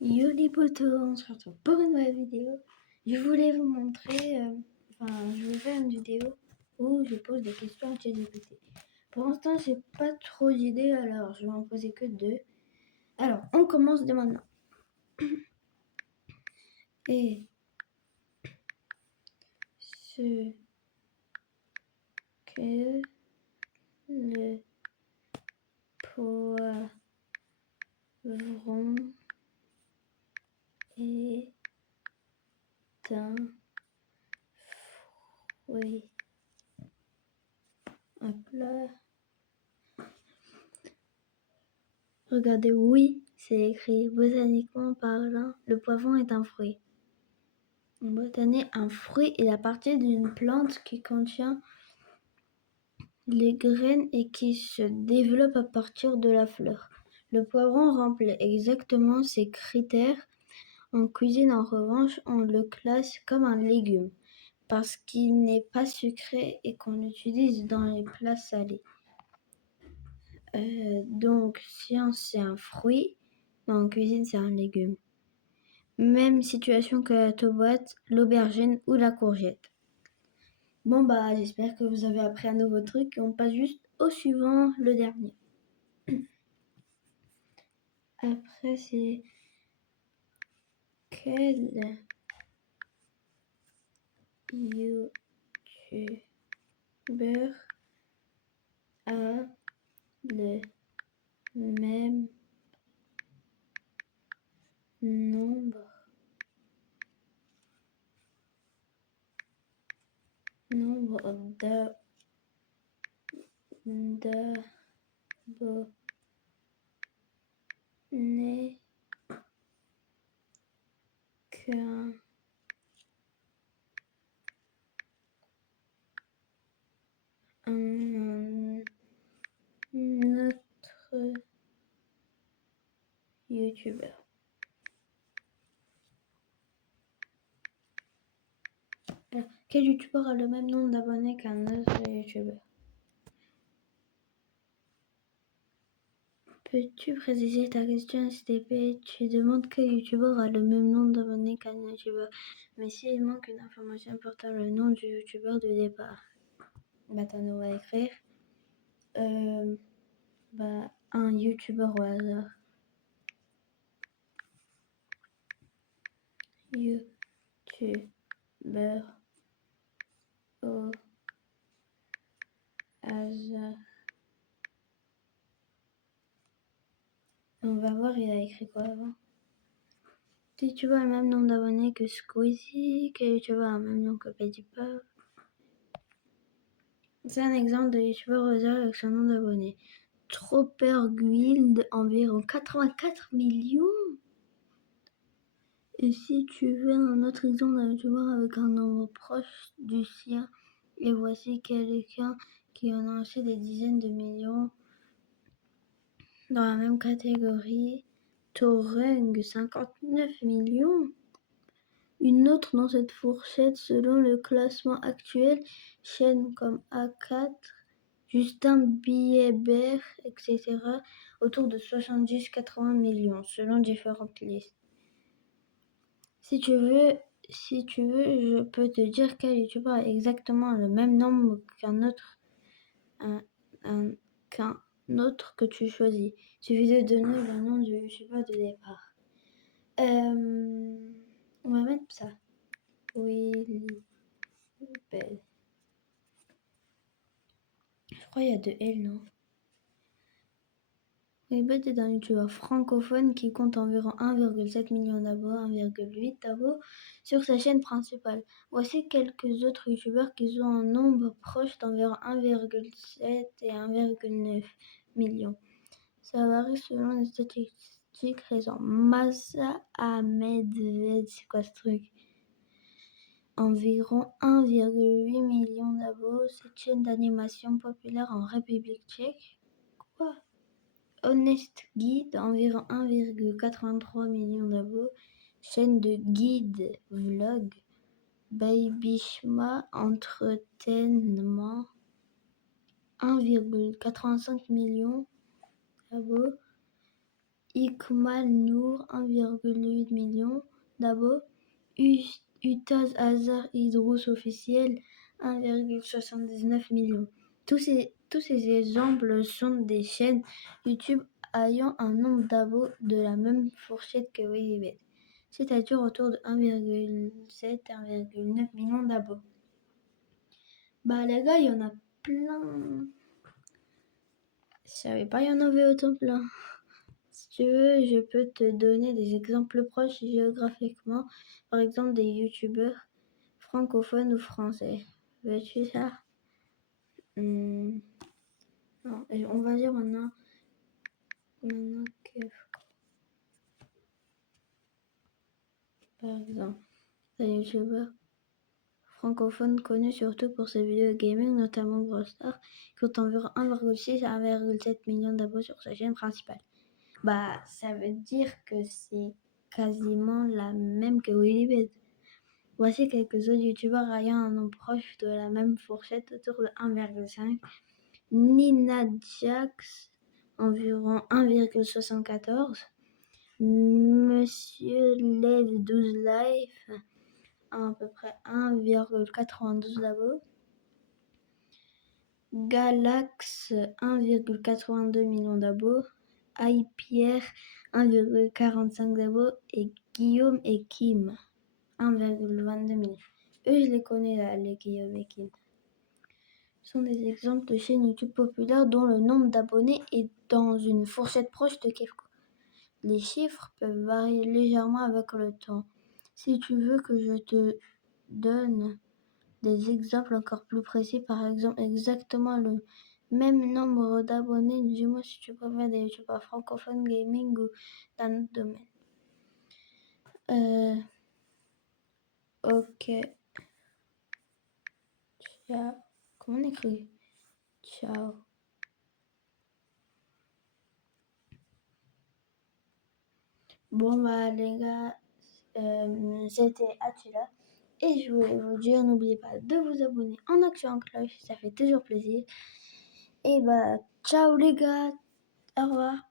Yo les potos, on se retrouve pour une nouvelle vidéo. Je voulais vous montrer, je vous fais une vidéo où je pose des questions à ChatGPT. Pour l'instant, j'ai pas trop d'idées, alors je vais en poser que 2. Alors, on commence dès maintenant. Et ce que le poivron est un fruit. Hop là. Regardez, oui, c'est écrit. Botaniquement parlant, le poivron est un fruit. En botanique, un fruit est la partie d'une plante qui contient les graines et qui se développe à partir de la fleur. Le poivron remplit exactement ces critères. En cuisine, en revanche, on le classe comme un légume parce qu'il n'est pas sucré et qu'on l'utilise dans les plats salés. Donc, science, c'est un fruit, mais en cuisine, c'est un légume. Même situation que la tomate, l'aubergine ou la courgette. Bon j'espère que vous avez appris un nouveau truc et on passe juste au suivant, le dernier. Après c'est quel youtubeur a le même nombre d'abonnés qu'un autre youtubeur. Quel youtubeur a le même nombre d'abonnés qu'un autre youtubeur? Peux-tu préciser ta question, s'il te plaît? Tu demandes quel youtubeur a le même nombre d'abonnés qu'un youtubeur. Mais s'il manque une information portant le nom du youtubeur du départ, on va écrire un youtubeur au hasard. Youtubeur au hasard. On va voir, il a écrit quoi avant. Quel youtubeur a le même nombre d'abonnés que Squeezie? Quel youtubeur a le même nom que PewDiePie? C'est un exemple de youtubeur au hasard avec son nom d'abonnés. Tropperguild, environ 84 millions. Et si tu veux un autre exemple d'un youtubeur avec un nombre proche du sien, et voici quelqu'un qui en a acheté des dizaines de millions dans la même catégorie. Torung, 59 millions. Une autre dans cette fourchette selon le classement actuel, chaînes comme A4, Justin Bieber, etc., autour de 70-80 millions, selon différentes listes. Si tu veux, je peux te dire quel youtubeur a exactement le même nombre qu'un autre que tu choisis. Il suffit de donner le nom du youtubeur de départ. On va mettre ça. Will Bell. Je crois qu'il y a 2 L, non? Weebet est un youtubeur francophone qui compte environ 1,7 million d'abos, 1,8 d'abos sur sa chaîne principale. Voici quelques autres youtubeurs qui ont un nombre proche d'environ 1,7 et 1,9 millions. Ça varie selon les statistiques récentes. Massa Ahmed, c'est quoi ce truc? Environ 1,8 million d'abos. Cette chaîne d'animation populaire en République tchèque. Quoi? Honest Guide, environ 1,83 million d'abos. Chaîne de guide vlog. Babyshma Entertainment, 1,85 million d'abos. Ikmal Nour, 1,8 million d'abos. Utaz Hazar Idrous officiel, 1,79 million. Tous ces exemples sont des chaînes YouTube ayant un nombre d'abos de la même fourchette que Willibet, c'est-à-dire autour de 1,7-1,9 million d'abos. Bah les gars, il y en a plein. Je savais pas, il y en avait autant plein. Si tu veux, je peux te donner des exemples proches géographiquement, par exemple des youtubeurs francophones ou français. Veux-tu ça? Non, on va dire maintenant que, par exemple, un youtubeur francophone connu surtout pour ses vidéos gaming, notamment Brawl Stars, qui compte environ 1,6 à 1,7 million d'abonnés sur sa chaîne principale. Bah, ça veut dire que c'est quasiment la même que Willibet. Voici quelques autres youtubeurs ayant un nom proche de la même fourchette, autour de 1,5. Nina Jax, environ 1,74. Monsieur LED 12 Life, à peu près 1,92 d'abos. Galax, 1,82 million d'abos. iPierre, 1,45 d'abos. Et Guillaume et Kim, 1,22 million. Eux, je les connais là, les Guillaume et Kim. Ce sont des exemples de chaînes YouTube populaires dont le nombre d'abonnés est dans une fourchette proche de Kefko. Les chiffres peuvent varier légèrement avec le temps. Si tu veux que je te donne des exemples encore plus précis, par exemple exactement le même nombre d'abonnés, dis-moi si tu préfères des youtubeurs francophones, gaming ou d'un autre domaine. Ok. Ciao. Comment on écrit? Ciao. Bon bah les gars, j'étais Attila et je voulais vous dire, n'oubliez pas de vous abonner en activant la cloche, ça fait toujours plaisir. Et bah ciao les gars, au revoir.